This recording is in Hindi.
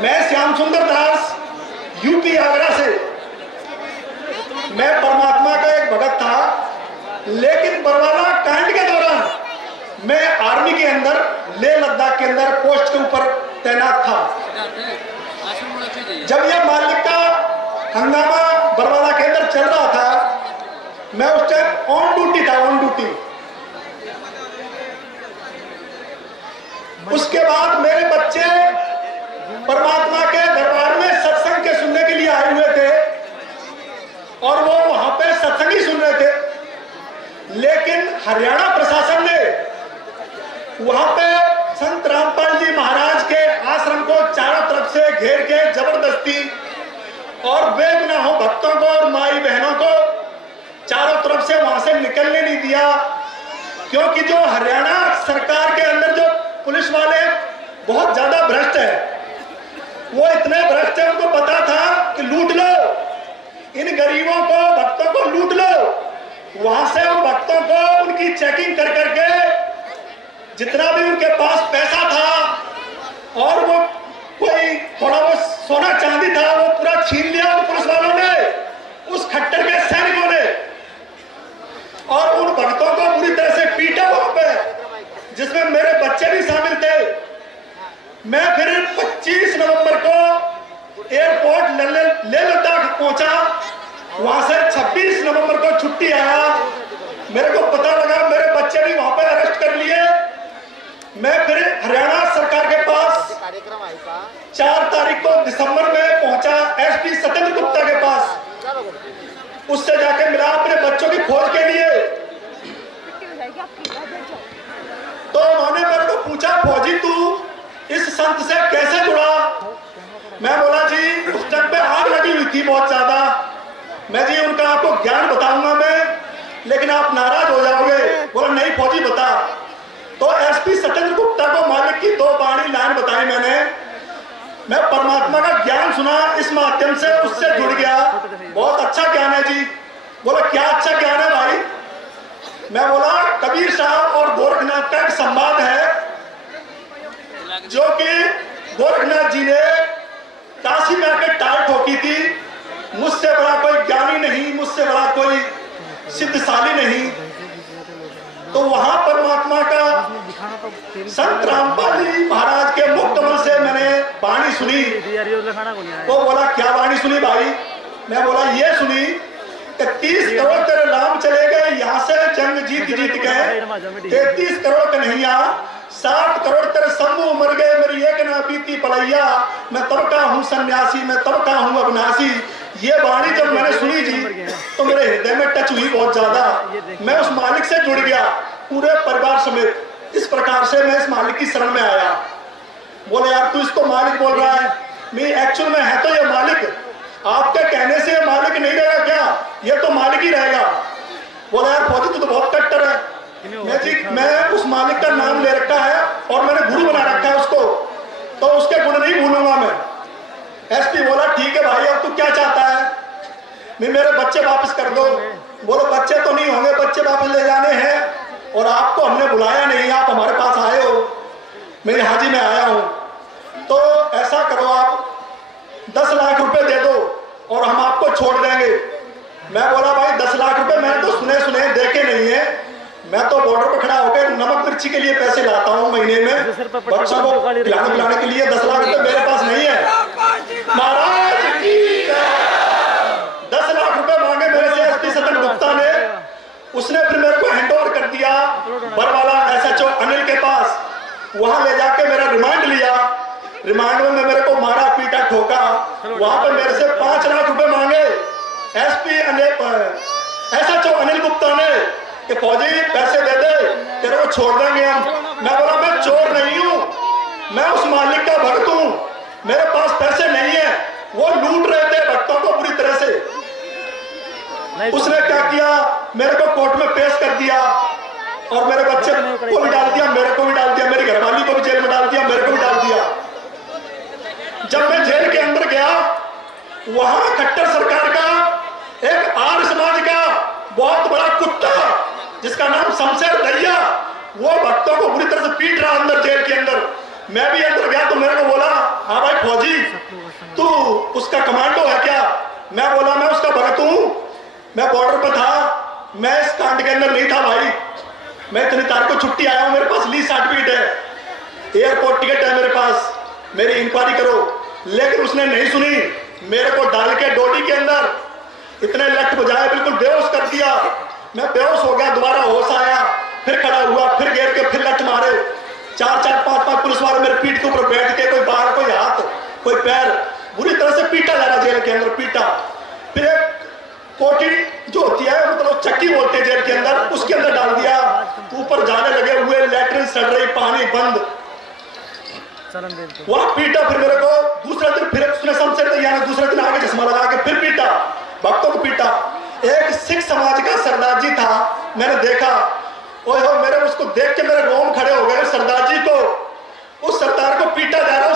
मैं श्याम सुंदर दास, यूपी आगरा से। मैं परमात्मा का एक भगत था, लेकिन बरवाला कांड के दौरान मैं आर्मी के अंदर, लेह लद्दाख के अंदर पोस्ट के ऊपर तैनात था। जब यह मालिक का हंगामा बरवाला के अंदर चल रहा था, मैं उस टाइम ऑन ड्यूटी था, ऑन ड्यूटी। उसके बाद मेरे बच्चे परमात्मा के दरबार में सत्संग के सुनने के लिए आए हुए थे और वो वहां पे सत्संग ही सुन रहे थे। लेकिन हरियाणा प्रशासन ने वहां पे संत रामपाल जी महाराज के आश्रम को चारों तरफ से घेर के जबरदस्ती और बेगुनाहों भक्तों को और माई बहनों को चारों तरफ से वहां से निकलने नहीं दिया। क्योंकि जो हरियाणा सरकार के अंदर जो पुलिस वाले बहुत ज्यादा भ्रष्ट है, वो इतने भ्रष्ट है, उनको पता था कि लूट लो इन गरीबों को, भक्तों को लूट लो। वहां से उन भक्तों को उनकी चेकिंग कर करके जितना भी उनके पास पैसा था और वो कोई थोड़ा वो सोना चांदी था, वो पूरा छीन लिया उन पुलिस वालों ने, उस खट्टर के सैनिकों ने, और उन भक्तों को बुरी तरह से पीटा वहां पे, जिसमें मेरे बच्चे भी शामिल थे। मैं फिर 25 नवंबर को एयरपोर्ट लेह लद्दाख पहुंचा। वहां से 26 नवंबर को छुट्टी आया। मेरे को पता लगा मेरे बच्चे भी वहां पर अरेस्ट कर लिए। मैं फिर हरियाणा सरकार के पास 4 तारीख को दिसंबर में पहुंचा, एसपी सत्येंद्र गुप्ता के पास। उससे जाके मिला अपने बच्चों की खोज के लिए। तो उन्होंने मेरे को पूछा, फौजी तू इस संत से कैसे जुड़ा? मैं बोला जी उस टाइम पे आग लगी हुई थी बहुत ज्यादा। मैं जी उनका आपको ज्ञान बताऊंगा मैं, लेकिन आप नाराज हो जाओगे। बोला नहीं फौजी बता। तो एसपी सत्येंद्र गुप्ता को मालिक की 2 बाणी लाइन बताई मैंने। मैं परमात्मा का ज्ञान सुना, इस माध्यम से उससे जुड़ गया। बहुत अच्छा ज्ञान है जी। बोला क्या अच्छा ज्ञान है भाई? मैं बोला कबीर साहब और गोरखनाथ का एक संवाद है, जो कि गोरखनाथ जी ने काशी में आकर टाल ठोकी थी, मुझसे बड़ा कोई ज्ञानी नहीं, मुझसे बड़ा कोई सिद्धशाली नहीं। तो वहां परमात्मा का संत रामपाल जी महाराज के मुख कमल से मैंने वाणी सुनी। तो बोला क्या वाणी सुनी भाई? मैं बोला ये सुनी कि 30 करोड़ तेरे नाम चले गए, यहाँ से जंग जीत गए। 33 करोड़ कन्हैया, 60 करोड़ तेरे शंभू मर गए, मेरी एक ना बीती पलैया, मैं तब का हूँ सन्यासी, मैं तब का हूँ अविनाशी। ये वाणी जब मैंने सुनी जी, तो मेरे हृदय में टच हुई बहुत ज्यादा। मैं उस मालिक से जुड़ गया पूरे परिवार समेत। इस प्रकार से मैं इस मालिक की शरण में आया। बोले यार तू इसको मालिक बोल रहा है, मैं एक्चुअल में है तो ये मालिक, आपके कहने से ये मालिक नहीं रहेगा क्या? ये तो मालिक ही रहेगा। बोला यार फौजी तू तो बहुत कट्टर है। मैं उस मालिक का नाम ले रखा है और मैंने गुरु बना रखा है उसको, तो उसके गुण नहीं भूलूंगा मैं। एसपी बोला ठीक है भाई, अब तू क्या चाहता है? मैं मेरे बच्चे वापस कर दो। बोलो बच्चे तो नहीं होंगे, बच्चे वापस ले जाने हैं और आपको हमने बुलाया नहीं, आप हमारे पास आए हो। मैं हाजी में आया हूं, तो ऐसा करो आप 10 लाख रुपए दे दो और हम आपको छोड़ देंगे। मैं बोला भाई 10 लाख रुपए मैंने तो सुने देखे नहीं है, मैं तो बॉर्डर पर खड़ा होकर नमक मिर्ची के लिए पैसे लाता हूँ महीने में, बच्चों को खिलाने के लिए 10 लाख रुपए मेरे पास नहीं है। महाराज की 10 लाख रुपए मांगे मेरे से एसपी सत्येंद्र गुप्ता ने। उसने फिर मेरे को हैंड ओवर कर दिया बरवाला एसएचओ अनिल के पास। वहां ले जाके मेरा रिमांड लिया। रिमांड में मेरे को मारा पीटा ठोका। वहां पे मेरे से 5 लाख रुपए मांगे एसपी एसएचओ अनिल गुप्ता ने कि फौजी पैसे दे दे, तेरे को छोड़ देंगे हम। मैं बोला मैं चोर नहीं हूं, मैं उस मालिक का भक्त हूं, मेरे पास पैसे नहीं है। वो लूट रहे थे भक्तों को बुरी तरह से। उसने क्या किया, मेरे को कोर्ट में पेश कर दिया और मेरे बच्चे को भी डाल दिया, मेरे को भी डाल दिया, मेरी घरवाली को भी जेल में डाल दिया, मेरे को भी डाल दिया। जब मैं जेल के अंदर गया, वहां खट्टर सरकार का एक आर्य समाज का बहुत बड़ा कुत्ता जिसका नाम शमशेर दरिया, वो भक्तों को बुरी तरह से पीट रहा अंदर जेल के अंदर। मैं भी अंदर गया तो मेरे को बोला, हाँ भाई फौजी तू उसका कमांडो है क्या? मैं बोला मैं उसका भगत हूँ, मैं बॉर्डर पर था, मैं इस कांड के अंदर नहीं था भाई, मैं इतनी तारीख को छुट्टी आया हूँ, मेरे पास लीज सर्टिफिकेट है, एयरपोर्ट टिकट है मेरे पास, मेरी इंक्वायरी करो। लेकिन उसने नहीं सुनी, मेरे को डाल के डोडी के अंदर इतने लट बजाए, बिल्कुल बेहोश कर दिया। मैं बेहोश हो गया, दोबारा होश आया, फिर खड़ा हुआ, फिर घेर के फिर लट मारे, 4-4, 5-5 पुलिस वाले मेरे पीठ के ऊपर बैठ के, कोई बाहर कोई हाथ कोई पैर, बुरी तरह से पीटा जा रहा जेल के अंदर, पीटा। फिर एक कोठी जो होती है मतलब चक्की बोलते हैं जेल के अंदर, उसके अंदर डाल दिया, ऊपर जाने लगे हुए, लैट्रिन सड़ रही, पानी बंद, वहां पीटा। फिर मेरे को दूसरे दिन फिर उसने शमशेर यानी दूसरे दिन आगे चश्मा लगा के फिर पीटा, भक्तों को पीटा। एक सिख समाज का सरदार जी था, मैंने देखा, ओए हो मेरे उसको देख के मेरे रोम खड़े हो गए। सरदार जी को, उस सरदार को पीटा जा रहा,